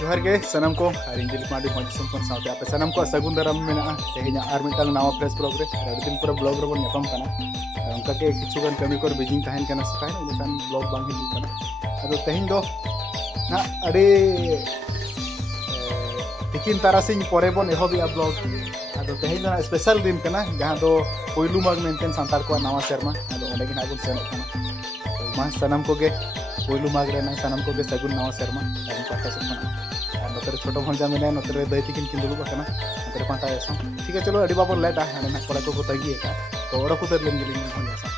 जोहार के सनम को दिलीप माडी मज सम्पन साथे आपे सनम को सगुन दाराम मेना तेहेना आर मिटांग नावा प्रेस ब्लॉग रे अडी दिन पूरा ब्लॉग रे बन यापम कना उनका के किछुगन कमी कर बिजिंग ताहेन कना सकाय निकान ब्लॉग बांग हिजु कना अदो तेहिन दो ना अडी तिकिन तारासिंग परे बन एहोबिया ब्लॉग अदो तेहिन ना स्पेशल दिन कना जहां दो पोइलु माग मेंटेन सांतार को नावा सेरमा अदो ओंडे गिना गुन सेनो कना मा सनम को के पोइलु माग रे ना सनम को के सगुन नावा सेरमा अदो पाटा से नोतर छोटो भंजा मेना नोतर दई तिकिन किन दुलुब कना नोतर पाटा एसो ठीक है चलो अडी बाबर लेटा हाने ना कोड़ा को तगी का तो ओड़ा को तर लेन गिलिन भंजा सा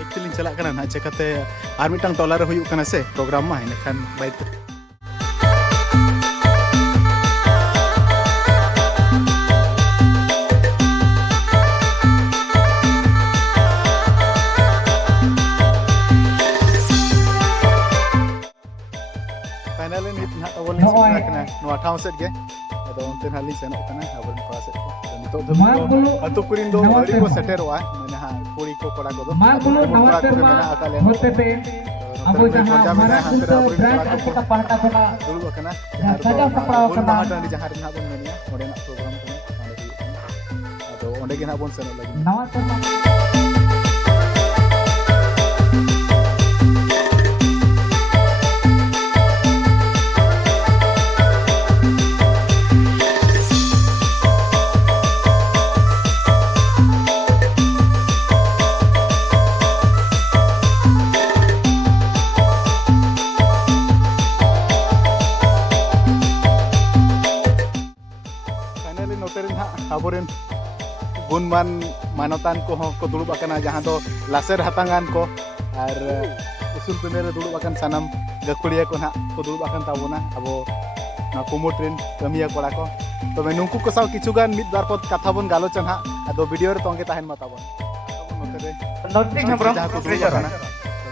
एक्चुअली चला कना ना चेकते आर मिटांग टोला रे हुयु कना से प्रोग्राम मा हेने खान बाइट फाइनली नित ना तबल कना नोआ ठाव सेट गे अदो उनते हाली सेनो कना अबन पास नितो दो अतो कुरिन दो अडी को सेटेरवा माने हा पुरी को कोड़ा को दो कोड़ा को मेना आकाले होते पे अबो जहां हमारा अंतर ब्रांच का पाटा कोना दुलु कना सजा सपराव कना हाटन जहां रे ना बन मेनिया ओडे ना प्रोग्राम कना अदो ओंडे गे ना बन सेनो लगी नवा सेरमा आबोरेन गुणमान मानतान को को दुलुब आकना जहां दो लासेर हातांगान को और उसूल पेमेरे दुलुब आकन सनम गखुड़िया को ना को दुलुब आकन ताबोना अबो ना कुमोट्रेन कमिया कोड़ा को तबे नुंकु को साव किछुगान मिद बार पद कथा बन गालोचन हा अदो वीडियो रे तोंगे ताहेन मताबोन नोतरे नोटिंग हमरम ट्रेजर ना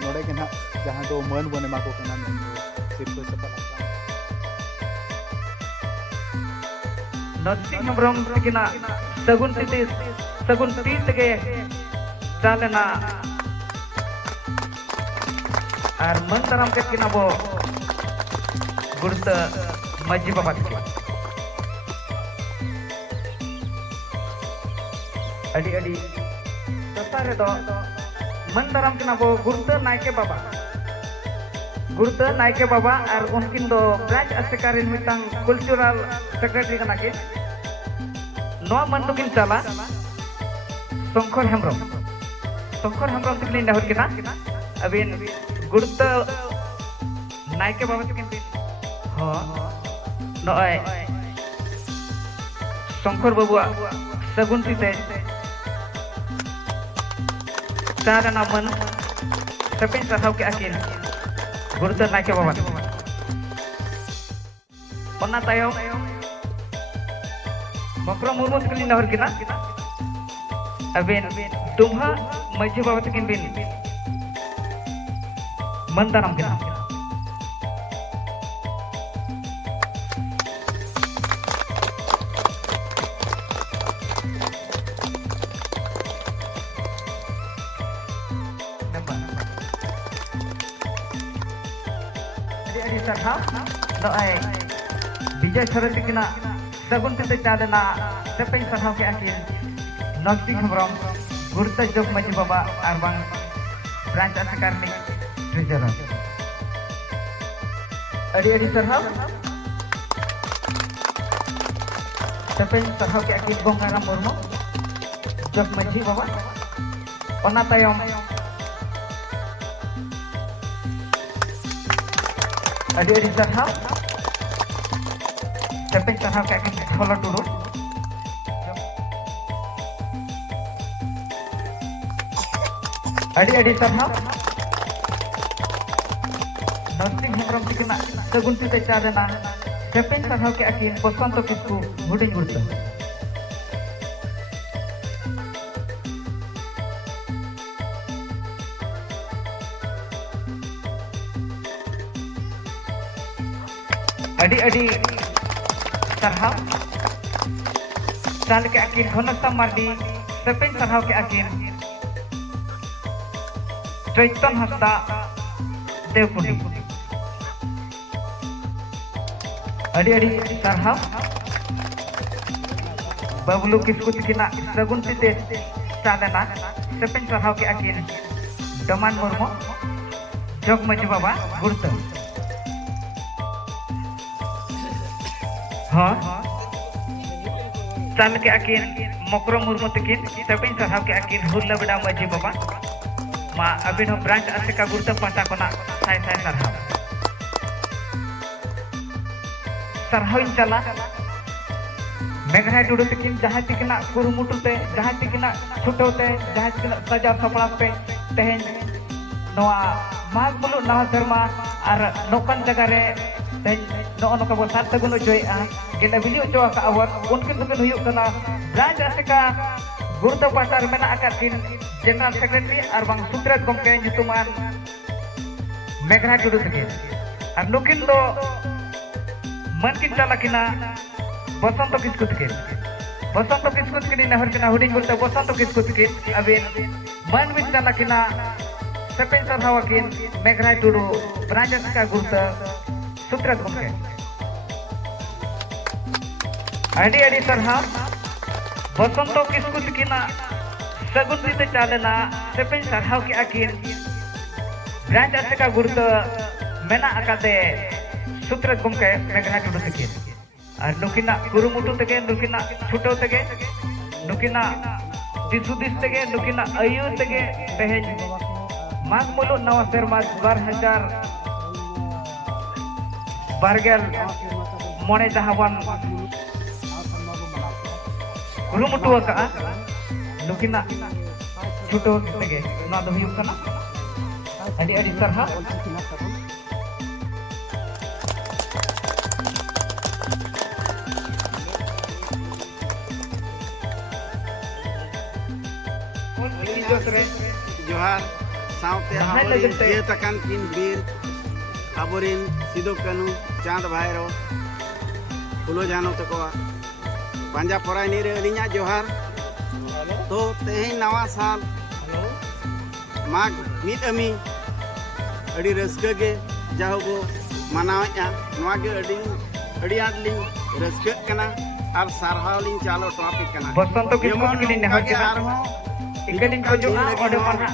नोडे के ना जहां दो मन बने माको कना सिरको सपा नथिंग हमरम किना सगुन तीस के चालेना और मन तरम के किना बो गुरुत मजी बाबा के अडी अडी तसारे दो मन तरम किना बो गुरुत नायके बाबा और उनकिन दो ब्रांच अस्टिकारिन मितांग कल्चरल सेक्रेटरी कना के नवा मन तो किन चला शंकर हेम्ब्रम तकिन डाहुर किना अबिन गुरुत नायके बाबा तकिन हो नय शंकर बाबुआ सगुन तीते चारना मन सपेन सहाव के आकिन गुरुत नायके बाबा ओना तायो मकरो मुर्मु तकिन डाहुर किना अबिन तुम्हा मजी बाबा तकिन बिन मंदानम किना अडी सरहा नय विजय सरति किना सगुन ते चादना सेपेन सरहाव के आकिन नक्ति खबरम गुरुत जोग मजी बाबा और बांग ब्रांच अस्टिकारनि ट्रेजर अडी सरहाव सेपेन सरहाव के आकिन गंगाराम मुर्मु जोग मजी बाबा ओना तायम अडी सरहाव सेपेन सरहाव के आकिन खोला टुडू अडी सरहाव नथिंग हेम्ब्रम तिकिना सगुन तीते चादना सेपेन सरहाव के आकिन बसंत किस्कु हुडिंग गुरुत अडी सरहाव चाल के आकिन घनता मार्डी सेपेन सरहाव के आकिन चैतन हस्ता देवकुंडी अड़ी अड़ी सारहाव बबलू किसकु तिकिना सगुन तिते चालेना सेपेन सारहाव के आकिन डमान मुर्मू जग मजी बाबा गुरत हाँ चाल के आकिन मकरो मुर्मू तकिन सेपेन सारहाव के आकिन हुरला बिडा मजी बाबा मा अबिन हो ब्रांच आसेका गुरत पाटा कोना साय साय सारहाव सरहाविन चला मेघराय टुडू तकिन जहाँ तिकिना कुरुमुटुते जहाँ तिकिना छुटोते जहाँ तिकिना सजा सपड़ाते तेहेन नोआ माग मुलु नवा शर्मा और नोकन जगह रे तेहेन नो नोका बो सात तगुनो जोयआ गेला बिली उचवा का अवर उनकिन दुकिन हुयुक कना ब्रांच आसेका गुरुतो पाटार मेना आकादिन जनरल सेक्रेटरी और बांग सुत्रत गमके nyutuman मेघराय टुडू तकिन और नुकिन दो मनकिन चालाकिना बसंत किसकु तकिन नहर किना हुडिंग बोलते बसंत किसकु तकिन अबिन मन बिन चालाकिना सेपेन सरहावाकिन मेघराय टुडू ब्रांच का गुरुत सुत्रत गमके अड़ी अड़ी सरहाव बसंत किसकु तकिना सगुन दिते चालेना सेपेन सरहाव के आकिन ब्रांच का गुरुत मेना आकादे सुत्रत गमके मेघराय टुडू तकिन और नुकिना कुरुमुटु तके नुकिना छुटो तके नुकिना दिसुदिस तके नुकिना आयु तके तेहेन माग मुलु नवा सेरमा 2012 मोने जहावन कुरुमुटु का नुकिना छुटो तके ना दो हुयुक कना अडी अडी सरहा जोहार सावते आबोरिन जेतकान किन बीर आबोरिन सिदो कानू चांद भाईरो फुलो जानो तको पांजा पराय नीरे अलिया जोहार तो तेहेन नवा साल माग मिद अमी अड़ी रस्के गे जाहोबो मनावेया नवा गे अड़ी आडलिन रस्के कना और सारहावलिन चालो टॉपिक कना बसंत किसकु तकिन नहर के आरहो इकलिन को जो आ ओडे पना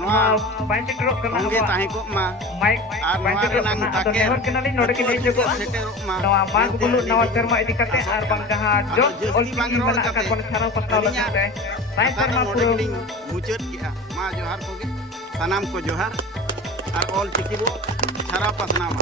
नोआ बाइंड ट्रक करना अंगे ताहे को मा माइक बाइंड ट्रक करना तो नेहर किनाली नोडे के नहीं जको नोआ माग बुलु नवा शर्मा इदी कते आर बांग जहां जो ओली बना का कोन थाना पत्ता लगते साई शर्मा पुरो मुचत किया मा जोहार को सनाम को जोहार और ऑल चिकिबो छारा पसनामा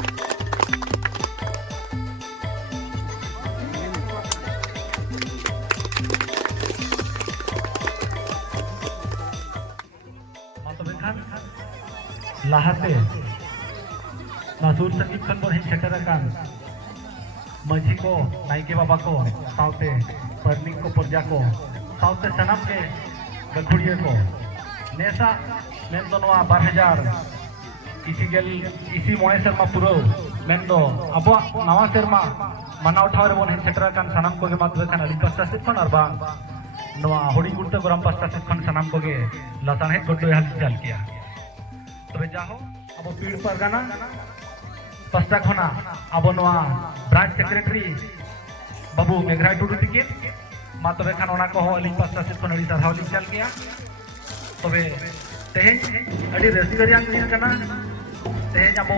लाहाते नासूर संगीत खन बन सेटरकान मझी को नायके बाबा को सावते परनिक को प्रजा को सावते सनम के गखुड़िया को नेसा मेन दो नवा 2000 इसी मोए शर्मा पुरो मेन दो अब नवा शर्मा मनाव ठावर बन सेटरकान सनम को के मातबे खान अली पास्ता से खन अरबा नवा होड़ी गुरते ग्राम पास्ता से खन सनम को के लतान है गड्डो हाल चाल किया तबे जाहो अब पीड़ परगना पस्ता खना अब नवा ब्रांच सेक्रेटरी बाबू मेघराय टुडू तकिन मा तबे खान ओना को अली पस्ता से खन अड़ी सरहाव लिख चल गया तबे तेहेन अड़ी रसिकरियान दिन कना तेहेन अब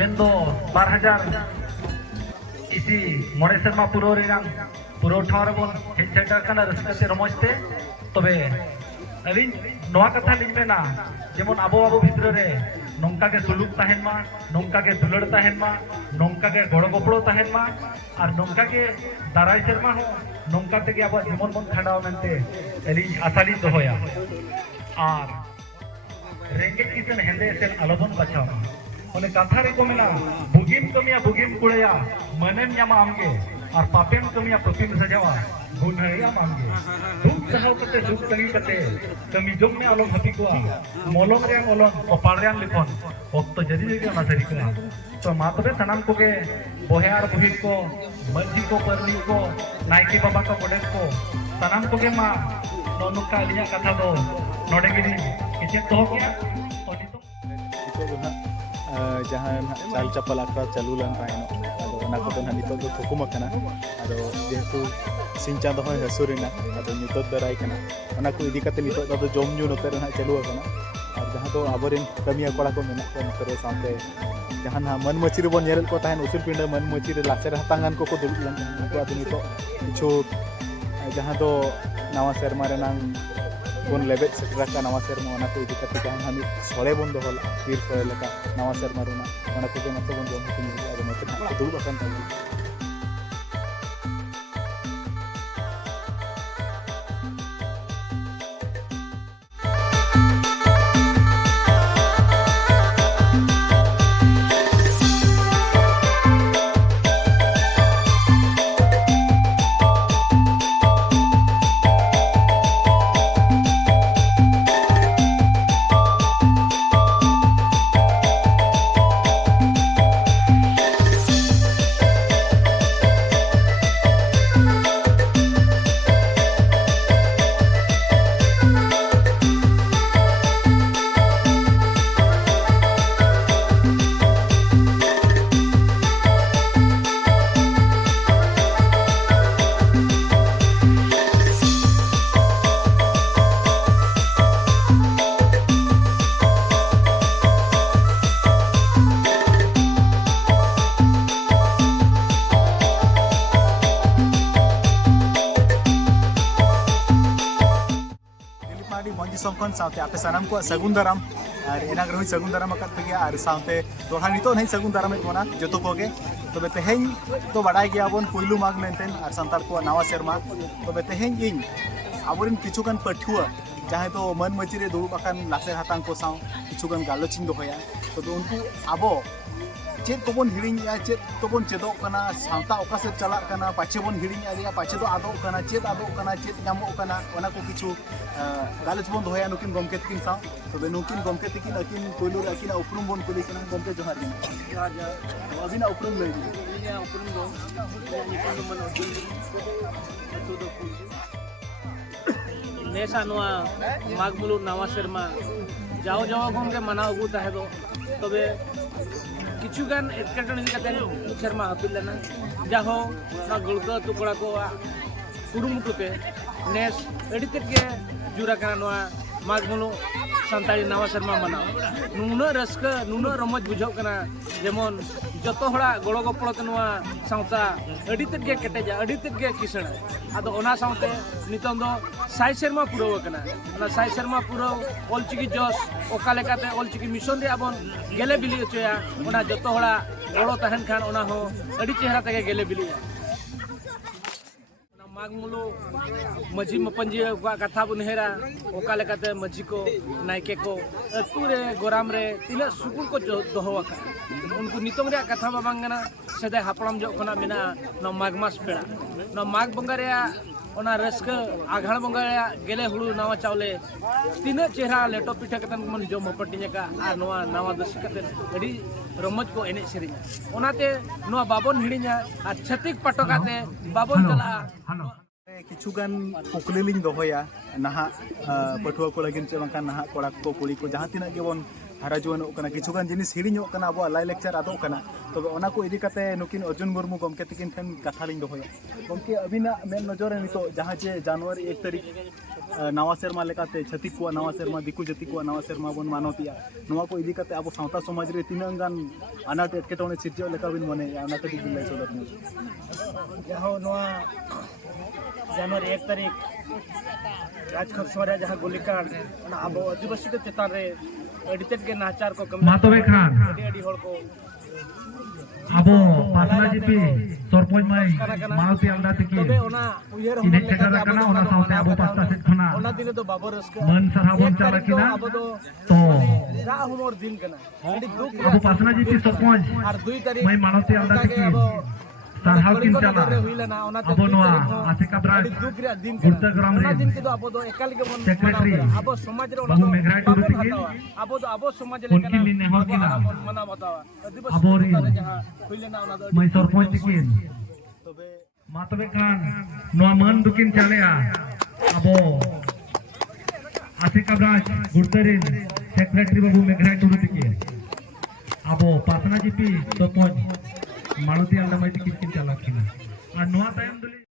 मेंदो 2000 इसी मोड़े शर्मा पुरो रेरांग पुरो ठावर बन हेन सेटर कना रसिकते रमजते तबे अलिन नवा कथा लिन मेना जेमन आबो आबो भितर रे नोंका के सुलुक तहन मा नोंका के दुलड़ तहन मा नोंका के गड़ गपड़ो तहन मा और नोंका के दाराय शर्मा हो नोंका ते के आबो जीवन बन खंडाव मेनते अलिन आसाली दोहोया और रेंगेज किसन हेंदे सेन आलोबन बचाव ओने कथा रे को मेना बुगिम कमिया बुगिम कुड़या मनेम यामा आमगे और पापेम कमिया पपिम सजावा गुनहरिया मांगे दुख सहाव कते सुख तंगी कते कमी जोग में आलोम हती को मोलोम रे मोलोम कपाल रे लिखन ओक्तो जदी जदी ना सरी को तो मातबे सनाम को के बोहेआर बुहिन को मर्जी को परनी को नायकी बाबा को बड़े को सनाम को के मा नोनुका लिया कथा दो नोडे गिनी इचे तो गया जहाँ चाल चपल आखड़ा चालू लन नित थुकुम अदो जेहेतु सिंह चाँद हय हसुरना अदो नित दराय को इदी कते नित जम ᱧᱩ नोते चालू और जहाँ तो आबोरेन कमिया कोड़ा को मेना को नोते साथे जहाँ ना मन मचिरे बन नेरल को ताहेन उसूल पिंड मन मचिरे लासेर हतांगान को दुलुब लन को अदो नित किछु जहाँ तो नवा सेरमा रेनांग बन लेबेद सेटरा नवा सेरमा ओना को इदी कते जहाँ हम सोले बन दोहल पीर सोले लेका नवा सेरमा रेना ओना को मत बन जम को अदो नोते दुलुब अकन ताबो संकन साथे आपे सानाम को सगुन दाराम और एनाग रही सगुन दाराम अकत पे और साथे दोहा नितो नहीं सगुन दाराम बना जतो कोगे तबे तेहें तो बाडाय गया बन पुइलु माग मेंटेन और संतार को नवा सेरमा तबे तेहें इन आबोरिन किछुगान पठुआ जहाँ तो मन मचिरे दुरुब अकान लासेर हातांग को साव किछुगान गालोचिन दोहया तबे उनको आबो चेत को बन हिड़िंया चेत को बन चेदो कना सावता ओका से चला कना पाछे बन हिड़िंया दिया पाछे तो आदो कना चेत नामो कना ओना को किछु गालच बन दोहया नुकिन गमके तकिन साव तबे नुकिन गमके तकिन अकिन कोइलु रे अकिन उपरुम बन कुली कना गमके जोहार दिन तो अबिना उपरुम लई दिया उपरुम दो निपन मन तो दो नेसा नोआ मागमुलु नवा सेरमा जाओ जाओ गम के मना अगु ताहे दो तबे किछुगान एटकेटन हिकाते सेरमा हापिल लेना जाहो ना गुलका टुकड़ा को कुरुमुटुते नेस एडिते के जुरा कना नोआ मागमुलु सानताली नवा सेरमा मनाओ नुना रस्का नुना रमज बुझाव कना जेमन जतो हड़ा गड़ो गपड़ते नोआ सावता एडिते के केटेजा एडिते के किसण आदो ओना सावते नितन दो साइ सेरमा पुरो कना ओना साइ सेरमा पुरो ऑलचिकी जस ओका लेकाते ऑलचिकी मिशन रे आबन गेले बिली चया ओना जतो हड़ा गड़ो तहन खान ओना हो एडि चेहरा तके गेले बिली मागमुलु मजी मपंजी कथा बुनहेरा ओका लेकाते मजी को नायके को अतुरे गोराम रे तिना सुकुल को दोहवाका उनको नितम रे कथा बाबांगना सदा हापड़ाम जो खना मेना न मागमास पेड़ा न माग बंगा रे ओना रस्क आघाण बंगा रे गेले हुळु नवा चावले तिना चेहरा लेटो पिठा कतन मन जो मपटिnya का आ नवा नवा दस कते अडी रमज को एने सेरी ओनाते नवा बाबन हिड़िnya आ छतिक पटकाते बाबन चला किछुगान कुकली लिंग दोहया नहा पठुआ को लगिन से बंका नहा कोड़ा को कुड़ी को जहाँ तिना गेबन हारा जुआन ओकना किछुगान जिनिस हिड़िñो कना अब लाई लेक्चर आदो कना तबे ओना को इदी कते नुकिन अर्जुन मुर्मू गमके तकिन ठन कथा लिंग दोहया गमके अबिना मेन नजर रे नितो जहाँ जे जनवरी 1 तारीख नवा सेरमा लेकाते छतिक को नवा सेरमा दिकु जति को नवा सेरमा बन मानोतिया नवा को इदी कते अब सावता समाज रे तिनंगान अनाट एटकेटोने सिरजो लेका बिन मने ओना कति बिन लाई सोदर नि जाहो नवा जनवरी 1 तारीख राजखर सोरे जहाँ गोलीकांड अब आदिवासी के चेतान रे एडिटेड के नाचार को कम मातबे खान एडी होल को अब पासना जीपी सरपंच माई मालती आलदा तकी तबे ओना उयर इने चेटा कना ओना साउते अब पास्ता सेट खना ओना दिन तो बाबर रस्का मन सरहाबन चाला किना तो रा हमर दिन कना एडी दुख अब पासना जीपी सरपंच और 2 तारीख माई मालती आलदा तकी सरहाव किन चाला अब नोआ आसिका ब्रांच गुर्ता ग्राम रे दिन के तो अब दो एकाल के मन सेक्रेटरी अब समाज रे बाबू मेघराज टुरु तकी अब समाज ले उनकी लिने हो किना मना बतावा अब रे जहां हुइलेना ओना मैं सरपंच तकी तबे मातबे खान नोआ मन दुकिन चालेया अब आसिका ब्रांच गुर्ता रे सेक्रेटरी बाबू मेघराज टुरु तकी ᱟᱵᱚ ᱯᱟᱛᱱᱟ ᱡᱤᱯᱤ ᱛᱚᱯᱚᱡ ᱢᱟᱲᱚᱛᱤ ᱟᱞᱫᱟᱢᱟᱭ ᱛᱤᱠᱤᱱ ᱠᱤᱱ ᱪᱟᱞᱟᱜ ᱠᱤᱱᱟ ᱟᱨ ᱱᱚᱣᱟ ᱛᱟᱭᱚᱢ ᱫᱚᱞᱤᱧ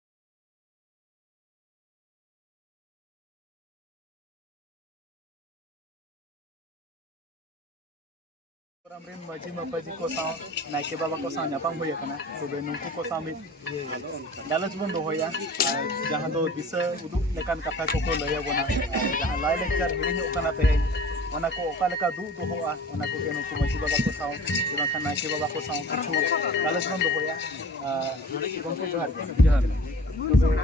ᱟᱢᱨᱤᱱ ᱢᱟᱹᱡᱷᱤ ᱢᱟᱯᱟᱡᱤ ᱠᱚ ᱥᱟᱶ ᱱᱟᱭᱠᱮ ᱵᱟᱵᱟ ᱠᱚ ᱥᱟᱶ ᱧᱟᱯᱟᱢ ᱦᱩᱭ ᱟᱠᱟᱱᱟ ᱛᱚᱵᱮ ᱱᱩᱠᱩ ᱠᱚ ᱥᱟᱶ ᱢᱤᱫ ᱜᱟᱞᱚᱪ ᱵᱚᱱ ᱫᱚᱦᱚᱭᱟ ᱡᱟᱦᱟᱸ ᱫᱚ ᱫᱤᱥᱟᱹ ᱩᱫᱩᱜ ᱞᱮᱠᱟᱱ ᱠᱟᱛᱷᱟ ᱠᱚᱠᱚ ᱞᱟᱹᱭ ᱟᱵᱚᱱᱟ ᱡᱟᱦᱟᱸ ᱞᱟᱭ ᱞᱟᱠᱪᱟᱨ ᱦᱤᱲᱤᱧᱚᱜ ᱠᱟᱱᱟ ᱛᱮᱦᱮᱧ ᱚᱱᱟ ᱠᱚ ᱚᱠᱟ ᱞᱮᱠᱟ ᱫᱩᱜ ᱫᱚᱦᱚᱜᱼᱟ ᱚᱱᱟ ᱠᱚᱜᱮ ᱱᱩᱠᱩ ᱢᱟᱹᱡᱷᱤ ᱵᱟᱵᱟ ᱠᱚ ᱥᱟᱶ ᱵᱟᱝᱠᱷᱟᱱ ᱱᱟᱭᱠᱮ ᱵᱟᱵᱟ ᱠᱚ ᱥᱟᱶ ᱠᱤᱪᱷᱩ ᱜᱟᱞᱚᱪ ᱵᱚᱱ ᱫᱚᱦᱚᱭᱟ ᱜᱚᱢᱠᱮ ᱡᱚᱦᱟᱨ ᱜᱮ ᱛᱚᱵᱮ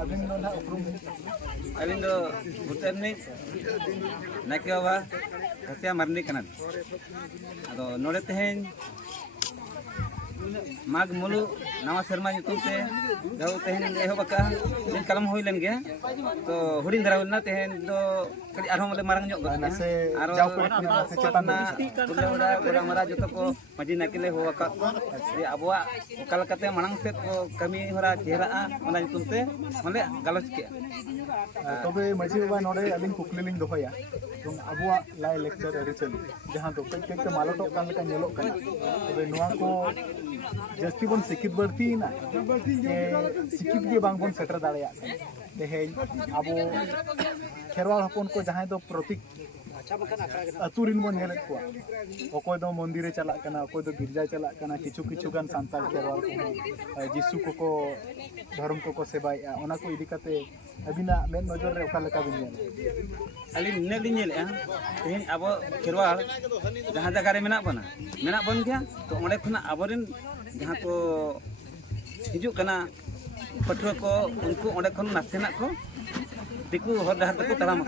ᱟᱹᱵᱤᱱ ᱫᱚ ᱱᱟᱦᱟᱜ ᱩᱯᱨᱩᱢ ᱟᱹᱞᱤᱧ ᱫᱚ ᱵᱷᱩᱛᱟᱱᱤᱡ ᱱᱟᱭᱠᱮ ᱵᱟᱵᱟ ᱦᱟᱹᱥᱤᱭᱟ ᱢᱟᱨᱰᱤ ᱠᱟᱱᱟ ᱟᱫᱚ ᱱᱚᱰᱮ ᱛᱮᱦᱮᱧ ᱢᱟᱜᱽ ᱢᱩᱞᱩᱜ ᱱᱟᱣᱟ ᱥᱮᱨᱢᱟ ᱧᱩᱛᱩᱢ te ᱡᱟᱦᱟᱸ ᱛᱮᱦᱮᱧ ᱮᱦᱚᱵ ᱟᱠᱟᱜᱼᱟ ᱫᱤᱱ ᱠᱟᱞᱚᱢ ᱦᱩᱭ ᱞᱮᱱ ᱜᱮᱭᱟ ᱛᱚ ᱦᱩᱰᱤᱧ ᱫᱷᱟᱨᱟ ᱦᱩᱭ ᱞᱮᱱᱟ ᱛᱮᱦᱮᱧ ᱫᱚ ᱠᱟᱹᱴᱤᱡ ᱟᱨᱦᱚᱸ ᱵᱚᱞᱮ ᱢᱟᱨᱟᱝ ᱧᱚᱜ ᱜᱚᱫ ᱱᱟᱥᱮ ᱟᱨᱚ ᱡᱟᱣ ᱠᱚᱨᱮ ᱱᱟᱥᱮ ᱪᱮᱛᱟᱱ ᱛᱩᱞᱟᱹ ᱚᱲᱟᱜ ᱜᱚᱲᱟᱢᱟᱨᱟ ᱡᱚᱛᱚ ᱠᱚ ᱢᱟᱹᱡᱷᱤ ᱱᱟᱭᱠᱮ ᱞᱮ ᱦᱚᱦᱚ ᱟᱠᱟᱫ ᱠᱚᱣᱟ ᱡᱮ ᱟᱵᱚᱣᱟᱜ ᱚᱠᱟ ᱞᱮᱠᱟᱛᱮ ᱢᱟᱲᱟᱝ ᱥᱮᱫ ᱠᱚ ᱠᱟᱹᱢᱤ ᱦᱚᱨᱟ ᱪᱮᱦᱨᱟᱜᱼᱟ ᱚᱱᱟ ᱧᱩᱛᱩᱢ te ᱚᱸᱰᱮ ᱜᱟᱞᱚᱪ ᱠᱮᱜᱼᱟ तबे माजी बाबा नोडे अलिंग कुकली लिंग दोहया तुम अबुआ लाय लेक्चर अरिचल जहां दो कई कई मालटो कान लेका नेलो कान तबे नोआ को जस्ती बन सिकित बढ़ती ना जे सिकित गे बांग बन सेटर दाड़या तेहे अबो खेरवाल हपन को जहां दो प्रतीक अतुरिन बन नेल को अकोय दो मंदिरे चला कना अकोय दो गिरजा चला कना किछु किछु गान सांताल खेरवाल को जिसु को धर्म को सेवाया ओना को इदी कते अबिना मेन नजर रे ओका लेका बिन नेल अलिन ने लिन नेलआ तेहेन अब खेरवाल जहां जगह रे मेना बन गया तो ओंडे खना अबरिन जहां को हिजुक कना पठुआ को उनको ओंडे खन नासेना को दिकु हर डहर तक ताराम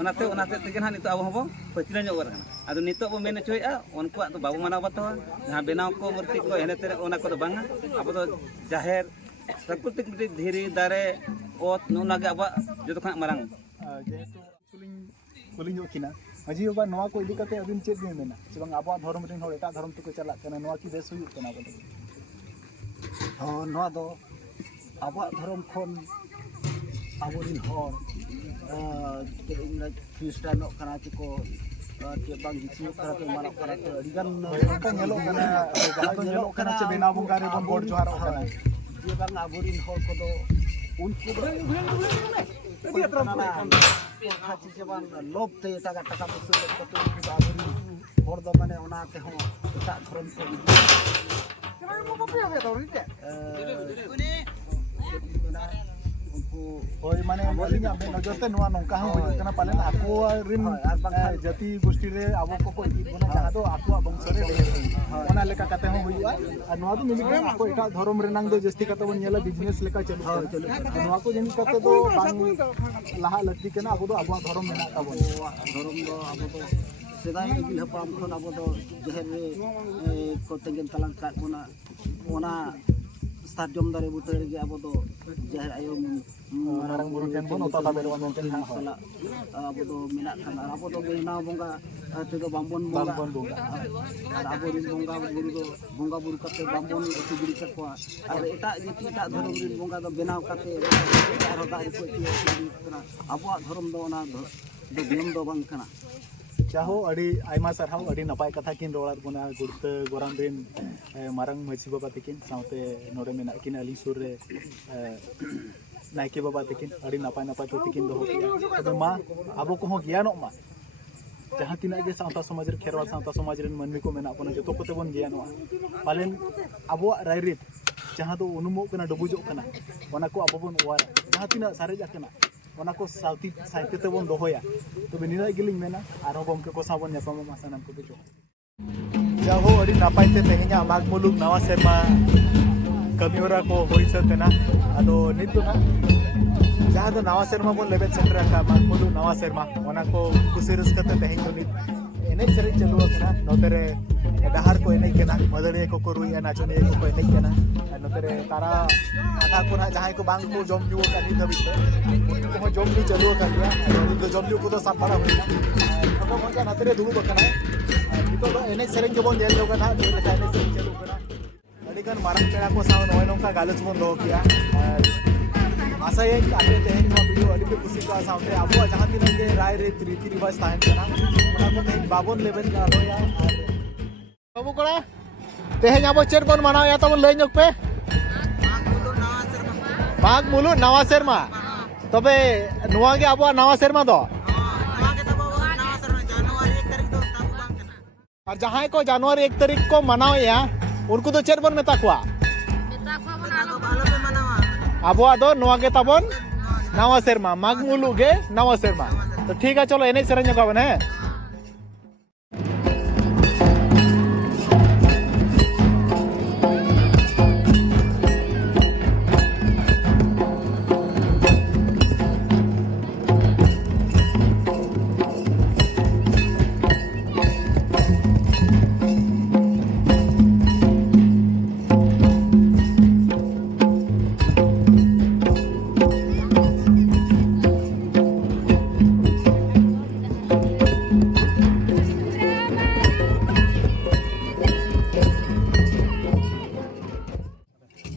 ओनाते तेगे ना नितो अब हबो पचिला ᱧᱚᱜ ᱜᱟᱨ ᱠᱟᱱᱟ ᱟᱫᱚ ᱱᱤᱛᱚᱜ ᱵᱚ ᱢᱮᱱ ᱦᱚᱪᱚᱭᱟ ᱩᱱᱠᱩᱣᱟᱜ ᱫᱚ ᱵᱟᱵᱚ ᱢᱟᱱᱟᱣ ᱵᱟᱛᱟᱣᱟ ᱡᱟᱦᱟᱸ ᱵᱮᱱᱟᱣ ᱠᱚ ᱢᱩᱨᱛᱤ ᱠᱚ ᱮᱱᱮ ᱛᱮ ᱚᱱᱟ ᱠᱚᱫᱚ ᱵᱟᱝᱟ ᱟᱵᱚ ᱫᱚ ᱡᱟᱦᱮᱨ ᱯᱨᱟᱠᱨᱤᱛᱤᱠ ᱫᱷᱤᱨᱤ ᱫᱟᱨᱮ ᱚᱛ ᱱᱚᱜᱼᱚ ᱜᱮ ᱟᱵᱚᱣᱟᱜ ᱡᱚᱛᱚ ᱠᱷᱚᱱᱟᱜ ᱢᱟᱨᱟᱝ जेहेतु कुलिंग किना माजी बाबा नोआ को इदी कते अबिन चेक बिन मेना से बांग आबो धर्म रिन होड़ एटा धर्म तक चला कना नोआ की बेस हुई कना बोले नोआ दो आबो धर्म खन आबो रिन होड़ ख्रिस्टान कना को बांग जिसु करा के मानो करा के अडिगान का नेलो कना जहां तो नेलो कना चे बेना बुंगा रे बन बोर्ड जोहार कना जे बांग आबो रिन होड़ को दो उनको खाची से बांग लोभ ते टाका टाका पैसा को तो उनको आबो रिन होड़ दो माने ओना ते हो एटा धर्म को होय माने अलिंग आबे नजर ते नोआ नोंका हो कना पालेन आको रिन जाति गोष्ठी रे आबो को इदी बना जहां दो आको वंश रे ओना लेका कते हो हुआ और नोआ दो मिली आको एटा धर्म रे नांग दो जस्ती कते बन नेला बिजनेस लेका चलु नोआ को जिन कते दो बांग लाहा लक्ति केना आबो दो आबो धर्म मेना ताबो धर्म दो आबो दो सेदाय इगिल हपाम खन आबो दो जहर रे को तेंगन तलांग का कोना ओना साजम दारे बुतर गे आबो दो जहर आयो मारंग बुरु टेन बन ओता ताबे वन टेन हा सला आबो दो मेना खान आबो दो बेना बोंगा ते दो बामबन बोंगा और आबो रिन बोंगा बुरु कते बामबन उतु गुड़ी कटवा और एटा जति एटा धर्म रिन बोंगा दो बेनाव कते और दारी को कना आबो धर्म दो ओना दो नियम दो बांग कना चाहो अड़ी आयमा सरहाव अड़ी नपाय कथा किन रोड़ार बुना गुड़ते गोराम दिन मारंग माछी बाबा तकिन साउते नोरे मेना किन अली सुर रे नायके बाबा तकिन अड़ी नपाय नपाय तो तकिन दो तबे मा आबो को हो ज्ञानों मा जहां तिना गे सावता समाज रे खेरवाल सावता समाज रे मनमी को मेना अपना जतो कोते बन ज्ञानों पालेन आबो रायरित जहां दो उनुमो कना डबुजो कना ओना को आबो बन वार जहां तिना सारे जाकना ओना को साउती साहित्य ते बन दोहोया तबे निना गिलिंग मेना आरो गमके को साबन यापाम मासानाम को बेजो जाहो अड़ी नापाय ते तेहेኛ माग मुलुग नवा सेरमा कमियोरा को होई सतेना आदो नित ना जहां दो नवा सेरमा बन लेबे सेंटर का माग मुलुग नवा सेरमा ओना को खुशी रस्का ते तेहेñ दो नित एने सरे चलु कना नोतरे डहार को एने केना मदरे को रुइया नाचने को एने केना नोतरे तारा आधा को ना जहां को बांग को जम जु का नित हबिते को जम जु चलु का गया तो जम जु को तो साफ बड़ा होइना तो मजा नतरे दुगु बकना नितो दो एने सरे के बन जेल जोगना लेका एने सरे चलु कना अडिगन मारंग पेड़ा को साव नय नोका गालच बन दो किया आशा है कि आपे तेहेñ नो वीडियो अडी पे खुशी का सामने आबो जहां दिन के राय रे रीति रिवाज ताहेन कना ओना को तेहेñ बाबन लेवल का होया और बाबू कोड़ा तेहें अब चेर बन मनाव या तब लई पे माघ मुलुग नवा सेरमा तबे नुआ के अब नवा सेरमा दो और जहां को जनवरी 1 तारीख को मनाव या उनको तो चेर बन मेता कुआ अब दो नुआ के तबन नवा सेरमा माघ मुलुग के नवा सेरमा तो ठीक है चलो एने सेरेंज का बने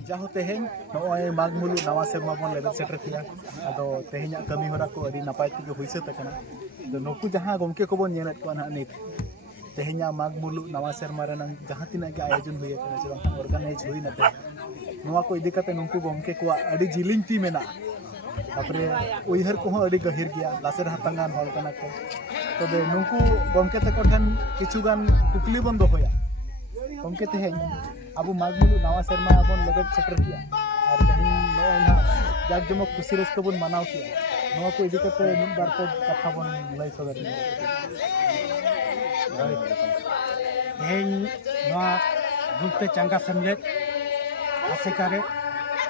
जाहो तेहें नॉय माघ मुलुग नवा सेरमा बन लेबेल सेटर किया अदो तेहें कमी होरा को अडी नपाय के हुइसे तकना तो नुकु जहां गमके को बन नेलत को ना नित तेहें माघ मुलुग नवा सेरमा रन जहां तिना के आयोजन हुई कना जे बांग ऑर्गेनाइज हुई नते नोवा को इदी कते नुकु गमके को अडी जिलिंग ती मेना तापरे उइहर को अडी गहिर गया लासेर हातांगान हल कना को तबे नुकु गमके तको ठन किछुगान कुकली बन दोया गमके तेहें अब माघ मुलुग नवा सेरमा बन लगत सेटर किया और तेहें नोना जाक जमक खुशी रस्क बन मनाव किया नोवा को इदी कते मिन बार को कथा बन लई सदर तेहें नवा गुप्ते चंगा समलेत आसेकारे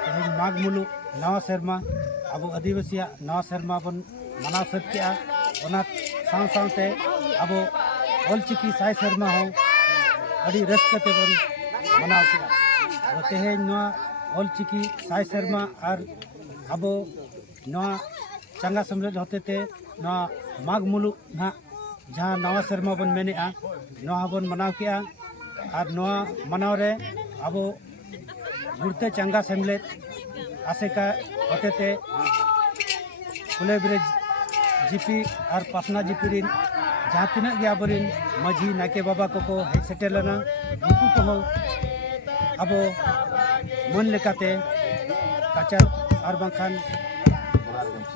तेहें माघ मुलुग नवा सेरमा अब आदिवासी नवा सेरमा बन मनाव सद किया ओना साव सावते अब ऑलचिकी साय सेरमा हो अडी रस्कते बन मनाव किया तेहें नवा ऑलचिकी साय सेरमा और अब नवा चंगा समलेत होते ते नवा माघ मुलुग ना जहाँ नवा सेरमा बन मेनेआ नवा बन मनाव किया और नवा मनाव रे अब गुड़ते चंगा सेमलेत आसेका होते ते कुलेब्रिज जीपी और पासना जीपी रिन जहाँ तीना गे आबरिन माझी नाके बाबा को हेज सेटेल लेना उनको को अब मन लेकाते काचार और बांखान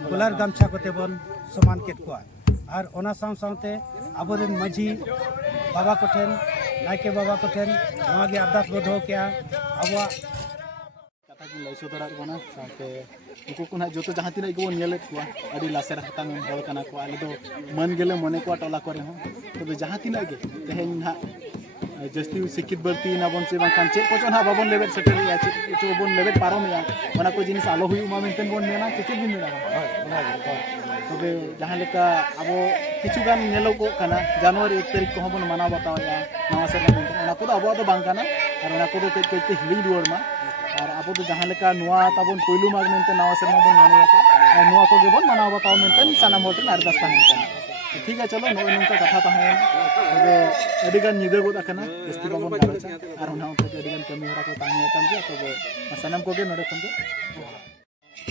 गोलार गामछा कोते बन समान केत को और ओना साव सावते आबरिन माझी बाबा को ठेन नाके बाबा को ठेन नवा गे अरदास बधो किया अब कथा को लई सदर बना साथे उनको को ना जो जहां तिना को नेलेत को अडी लासेर हातांग हल कना को आले दो मन गेले मने को टोला करे हो तबे जहां तिना गे तेहें ना जस्ती शिक्षित बर्ती ना बन से बांखान चेक को ना बाबन लेबेट सेटर या चेक बन लेबेट पारम या ओना को जिनिस आलो हुई मा मेंटेन बन मेना चेक दिन मेना तबे जहां लेका अब किछु गान नेलो को कना जनवरी 1 तारीख को बन मना बताओ या नवा सेरमा मेंटेन ओना को अब तो बांग कना और ओना को कई कई हिलिंग दुवर मा और अब तो जहां लेका नुआ ताबन पहिलु माग मेंटेन नवा सेरमा बन माने नुआ को गेबन मना बताओ मेंटेन साना मोटन अरदास ताहें ठीक है चलो नोय नंका कथा ताहें तबे अडिगान निदे गोद अकना जस्ती बाबन गालचा और ओना उनते अडिगान कमी होरा को ताहें तन दिया तबे सानाम को गे नडे खन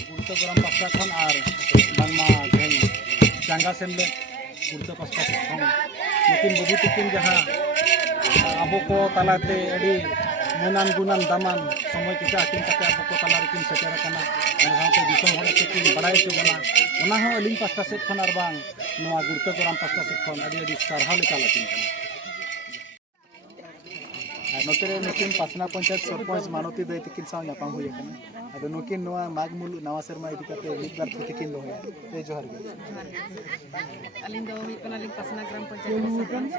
गुरतो ग्राम पासा खन और बांगमा गेन चंगा सेमले गुरतो पासा खन लेकिन बबू तिकिन जहां अब को तलाते अडी मुनान गुनान दामान समय किसा आकिन कते अब को तला रिकिन सेटर कना साथे दिसम होले तिकिन बडाय तो बना ओना हो अलिंग पासा सेट खन और बांग नवा गुरतो ग्राम पासा सेट खन अडी अडी सरहा लेका लाकिन कना नोतेरे नुकिन पासना पंचायत सरपंच मानवती दई तिकिन साव यापाम हुई कना अदो नुकिन नवा माघ मुलुग नवा सेरमा इदी कते मिद बार तिकिन दो ए जोहार गे अलिंग दो हुई कना लिंग पासना ग्राम पंचायत सरपंच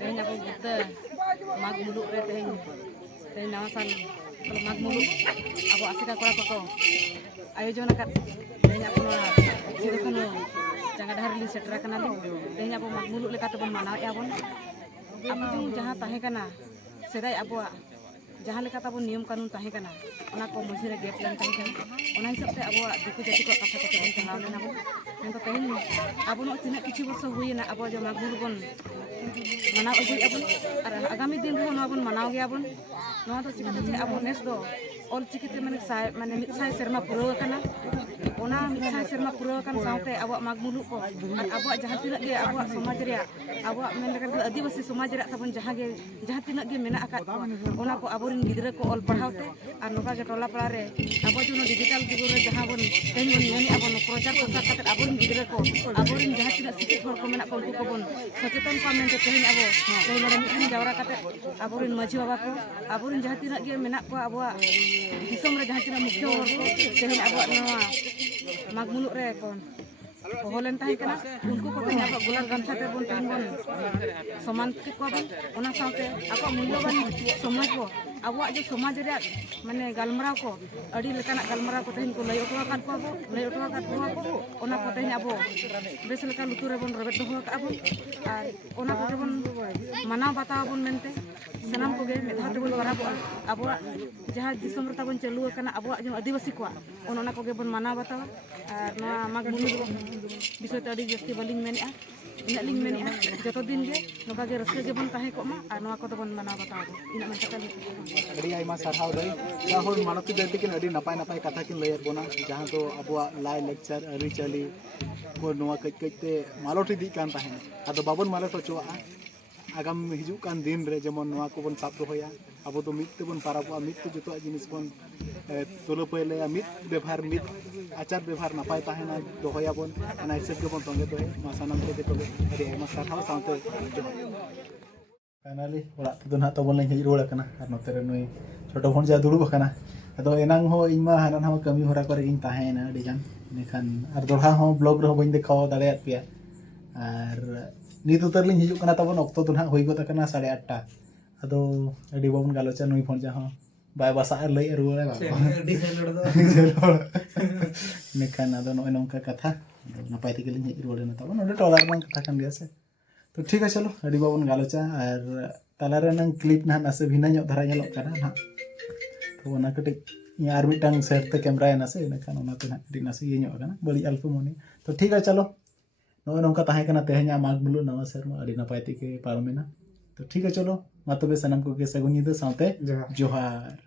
तेहें अब गुरते माघ मुलुग रे तेहें नवा साल माघ मुलुग अब आसिका कोड़ा को आयोजन कर तेहें अब सिदो खनो जंगा डहर लिंग सेटर कना तेहें अब माघ मुलुग लेका तबन मनाव या बन अब जो जहां ताहे कना सेदाय अब जहां लेका तबन नियम कानून ताहे कना ओना को मझी रे गेप लेन ताहे कना ओना हिसाब ते अब दिकु जाति को कथा को तबन चलाव लेना बन ᱢᱮᱱᱫᱚ ᱛᱮᱦᱮᱧ ᱟᱵᱚ ᱱᱚᱜ ᱛᱤᱱᱟᱹᱜ ᱠᱤᱪᱷᱩ ᱵᱚᱨᱥᱚ ᱦᱩᱭᱮᱱᱟ ᱟᱵᱚ ᱡᱮ ᱢᱟᱜᱽ ᱵᱩᱨᱩ ᱵᱚᱱ ᱢᱟᱱᱟᱣ ᱟᱹᱜᱩᱭᱮᱫᱼᱟ ᱵᱚᱱ ᱟᱨ ᱟᱜᱟᱢী ᱫᱤᱱ ᱨᱮᱦᱚᱸ ᱱᱚᱣᱟ ᱵᱚᱱ ᱢᱟᱱᱟᱣ ᱜᱮᱭᱟ ᱵᱚᱱ ᱱᱚᱣᱟ ᱫᱚ ᱪᱤᱠᱟᱹᱛᱮ ᱡᱮ ᱟᱵᱚ ᱱᱮᱥ ᱫᱚ ᱚᱞᱪᱤᱠᱤᱛᱮ ᱢᱟᱱᱮ 100 ᱥᱮᱨᱢᱟ ᱯᱩᱨᱟᱹᱣ ᱟᱠᱟᱱᱟ ᱚᱱᱟ 100 ᱥᱮᱨᱢᱟ ᱯᱩᱨᱟᱹᱣ ᱟᱠᱟᱱ ᱥᱟᱶᱛᱮ ᱟᱵᱚᱣᱟᱜ ᱢᱟᱜᱽ ᱢᱩᱞᱩᱜ ko ᱟᱨ ᱟᱵᱚᱣᱟᱜ ᱡᱟᱦᱟᱸ ᱛᱤᱱᱟᱹᱜ ᱜᱮ ᱟᱵᱚᱣᱟᱜ ᱥᱚᱢᱟᱡᱽ ᱨᱮᱭᱟᱜ ᱟᱵᱚᱣᱟᱜ ᱢᱮᱱ ᱞᱮᱠᱷᱟᱱ ᱫᱚ ᱟᱹᱫᱤᱵᱟᱹᱥᱤ ᱥᱚᱢᱟᱡᱽ ᱨᱮᱭᱟᱜ ᱛᱟᱵᱚᱱ ᱡᱟᱦᱟᱸ ᱛᱤᱱᱟᱹᱜ ᱜᱮ ᱢᱮᱱᱟᱜ ᱟᱠᱟᱫ ᱠᱚᱣᱟ ᱚᱱᱟ ko ᱟᱵᱚᱨᱮᱱ ᱜᱤᱫᱽᱨᱟᱹ ko ᱚᱞ ᱯᱟᱲᱦᱟᱣ te ᱟᱨ ᱱᱚᱝᱠᱟ ᱜᱮ ᱴᱚᱞᱟ ᱯᱟᱲᱟ ᱨᱮ ᱟᱵᱚ ᱡᱮᱢᱚᱱ ᱰᱤᱡᱤᱴᱟᱞ ᱡᱩᱜᱽ ᱨᱮ ᱡᱟᱦᱟᱸ ᱵᱚᱱ ᱛᱮᱦᱮᱧ ᱵᱚᱱ ᱢᱮᱱᱮᱫᱼᱟ ᱵᱚᱱ ᱯᱨᱚᱪᱟᱨ ᱯᱨᱚᱥᱟᱨ ᱠᱟᱛᱮ ᱟᱵᱚᱨᱮᱱ ᱜᱤᱫᱽᱨᱟᱹ ko aborin jahat tidak sikit hor ko menak ko unku ko bon सचेतन ko mente teheng abo teheng nore mitin jawra kate aborin माझी baba ko aborin jahat tidak ge menak ko abuak disom re jahat tidak mukhya hor ko teheng abuak nawa mag muluk re kon holen tahi kana unku ko teheng abuak gular gamsa te bon teheng bon saman ke ko bon ona saute abuak mulyawan somaj bo abuak je somaj re mane galmarau ko adi lekanak galmarau ko teheng ko lay otwa kat ko ko ona ko teheng abo bes leka lutur re bon robet doho ka abo ar ona ko bon manaw bataw bon mente sanam ko ge medha te bon warabo abuak jahat disom re tabon chalu kana abuak je adivasi ko ona ko ge bon manaw bataw ar noa mag mulu bisoy te adi jasti baling menea ina ling menea joto din ge noka ge raske ge bon tahe ko ma ar noa ko to bon manaw bataw ina man takal ᱟᱹᱰᱤ ᱟᱭᱢᱟ ᱥᱟᱨᱦᱟᱣ ᱫᱟᱹᱭ ᱡᱟᱦᱟᱸ ᱢᱟᱱᱚᱛᱤ ᱫᱟᱹᱭ ᱛᱟᱹᱠᱤᱱ ᱟᱹᱰᱤ ᱱᱟᱯᱟᱭ ᱱᱟᱯᱟᱭ ᱠᱟᱛᱷᱟ ᱠᱤᱱ ᱞᱟᱹᱭᱟᱫ ᱵᱚᱱᱟ ᱡᱟᱦᱟᱸ ᱫᱚ ᱟᱵᱚᱣᱟᱜ ᱞᱟᱭ ᱞᱟᱠᱪᱟᱨ ᱟᱹᱨᱤᱪᱟᱹᱞᱤ ᱠᱚ ᱱᱚᱣᱟ ᱠᱟᱹᱡ ᱠᱟᱹᱡ ᱛᱮ ᱢᱟᱞᱚᱴ ᱤᱫᱤᱜ ᱠᱟᱱ ᱛᱟᱦᱮᱱᱟ ᱟᱫᱚ ᱵᱟᱵᱚᱱ ᱢᱟᱞᱚᱴ ᱦᱚᱪᱚᱣᱟᱜᱼᱟ ᱟᱜᱟᱢ ᱦᱤᱡᱩᱜ ᱠᱟᱱ ᱫᱤᱱ ᱨᱮ ᱡᱮᱢᱚᱱ ᱱᱚᱣᱟ ᱠᱚᱵᱚᱱ ᱥᱟᱵ ᱫᱚᱦᱚᱭᱟ ᱟᱵᱚ ᱫᱚ ᱢᱤᱫ ᱛᱮᱵᱚᱱ ᱯᱟᱨᱟᱵᱚᱜᱼᱟ ᱢᱤᱫ ᱛᱮ ᱡᱚᱛᱚᱣᱟᱜ ᱡᱤᱱᱤᱥ ᱵᱚᱱ ᱛᱩᱞᱟᱹᱯᱟᱹᱭᱞᱟᱹᱭᱟ ᱢᱤᱫ ᱵᱮᱵᱷᱟᱨ ᱢᱤᱫ ᱟᱪᱟᱨ ᱵᱮᱵᱷᱟᱨ ᱱᱟᱯᱟᱭ ᱛᱟᱦᱮᱱᱟ ᱫᱚᱦᱚᱭᱟᱵᱚᱱ ᱚᱱᱟ ᱦᱤᱥᱟᱹᱵ ᱜᱮᱵᱚᱱ ᱛᱚᱸᱜᱮ ᱫᱚᱦᱚᱭᱟ ᱱᱚᱣᱟ ᱥᱟᱱᱟᱢ ᱠᱚᱜᱮ ᱛᱚᱵᱮ ᱟᱹᱰᱤ ᱟᱭᱢᱟ ᱥᱟᱨᱦᱟᱣ ᱥᱟᱶᱛᱮ फाइनली ᱚᱲᱟᱜ ᱛᱮᱫᱚ ᱱᱟᱦᱟᱜ ᱛᱟᱵᱚᱱ ᱞᱤᱧ ᱦᱮᱡ ᱨᱩᱣᱟᱹᱲ ᱟᱠᱟᱱᱟ ᱟᱨ ᱱᱚᱛᱮ ᱨᱮ ᱱᱩᱭ ᱪᱷᱳᱴᱳ ᱵᱷᱚᱱ ᱡᱟ ᱫᱩᱲᱩᱵ ᱟᱠᱟᱱᱟ ᱟᱫᱚ ᱮᱱᱟᱝ ᱦᱚᱸ ᱤᱧ ᱢᱟ ᱦᱟᱱᱟ ᱱᱟᱣᱟ ᱠᱟᱹᱢᱤ ᱦᱚᱨᱟ ᱠᱚᱨᱮ ᱜᱤᱧ ᱛᱟᱦᱮᱸᱭᱮᱱᱟ ᱟᱹᱰᱤ ᱜᱟᱱ ᱮᱱᱠᱷᱟᱱ ᱟᱨ ᱫᱚᱲᱦᱟ ᱦᱚᱸ ᱵᱞᱚᱜ ᱨᱮᱦᱚᱸ ᱵᱟᱹᱧ ᱫᱮᱠᱷᱟᱣ ᱫᱟᱲᱮᱭᱟᱫ ᱯᱮᱭᱟ ᱟᱨ ᱱᱤᱛ ᱩᱛᱟᱹᱨ ᱞᱤᱧ ᱦᱤᱡᱩᱜ ᱠᱟᱱᱟ ᱛᱟᱵᱚᱱ ᱚᱠᱛᱚ ᱫᱚ ᱱᱟᱦᱟᱜ ᱦᱩᱭ ᱜᱚᱫ ᱟᱠᱟᱱᱟ 8:30 ᱟᱫᱚ ᱟᱹᱰᱤ ᱵᱟᱵᱚᱱ ᱜᱟᱞᱚᱪᱟ ᱱᱩᱭ ᱵᱷᱚᱱᱡᱟ ᱦᱚᱸ ᱵᱟᱭ ᱵᱟᱥᱟᱜ ᱞᱟᱹᱭ ᱨᱩᱣᱟᱹᱲᱟ ᱟᱹᱰᱤ ᱡᱷᱟᱹᱞ ᱫᱚ ᱮᱱᱠᱷᱟᱱ ᱟᱫᱚ ᱱᱚᱜᱼᱚᱭ ᱱᱚᱝᱠᱟ ᱠᱟᱛᱷᱟ ᱱᱟᱯᱟᱭ ᱛᱮᱜᱮ ᱞᱤᱧ ᱦᱮᱡ ᱨᱩᱣᱟᱹᱲᱮᱱᱟ ᱛᱟᱵᱚᱱ ᱱᱚᱰᱮ ᱴᱚᱞᱟ ᱨᱮᱱᱟᱜ ᱠᱟᱛᱷᱟ ᱠᱟᱱ ᱜᱮᱭᱟ ᱥᱮ तो ठीक है चलो अभी बाबन गालोचा और तालारे नंग क्लिप ना नासे भिना ᱧᱚᱜ धरा ᱧᱮᱞᱚᱜ ᱠᱟᱱᱟ ᱱᱟᱦᱟᱜ तो ᱚᱱᱟ ᱠᱟᱹᱴᱤᱡ ᱟᱨ ᱢᱤᱫᱴᱟᱝ ᱥᱮᱴ ᱛᱮ ᱠᱮᱢᱮᱨᱟ ᱮᱱᱟ ᱥᱮ ᱮᱱᱠᱷᱟन ᱚᱱᱟᱛᱮ ᱱᱟᱦᱟᱜ ᱠᱟᱹᱴᱤᱡ ᱱᱟᱥᱮ ᱤᱭᱟᱹ ᱧᱚᱜ ᱟᱠᱟᱱᱟ ᱵᱟᱹᱲᱤᱡ ᱟᱞᱯᱚ ᱢᱚᱱᱮ तो ठीक है चलो ᱱᱚᱜᱼᱚᱭ ᱱᱚᱝᱠᱟ ᱛᱟᱦᱮᱸ ᱠᱟᱱᱟ ᱛᱮᱦᱮᱧᱟᱜ ᱢᱟᱜᱽ ᱢᱩᱞᱩᱜ ᱱᱟᱣᱟ ᱥᱮᱨᱢᱟ ᱟᱹᱰᱤ ᱱᱟᱯᱟᱭ ᱛᱮᱜᱮ ᱯᱟᱨᱚᱢᱮᱱᱟ तो ठीक है चलो मा तबे सनम को के सगुन ᱧᱤᱫᱟᱹ सावते जोहार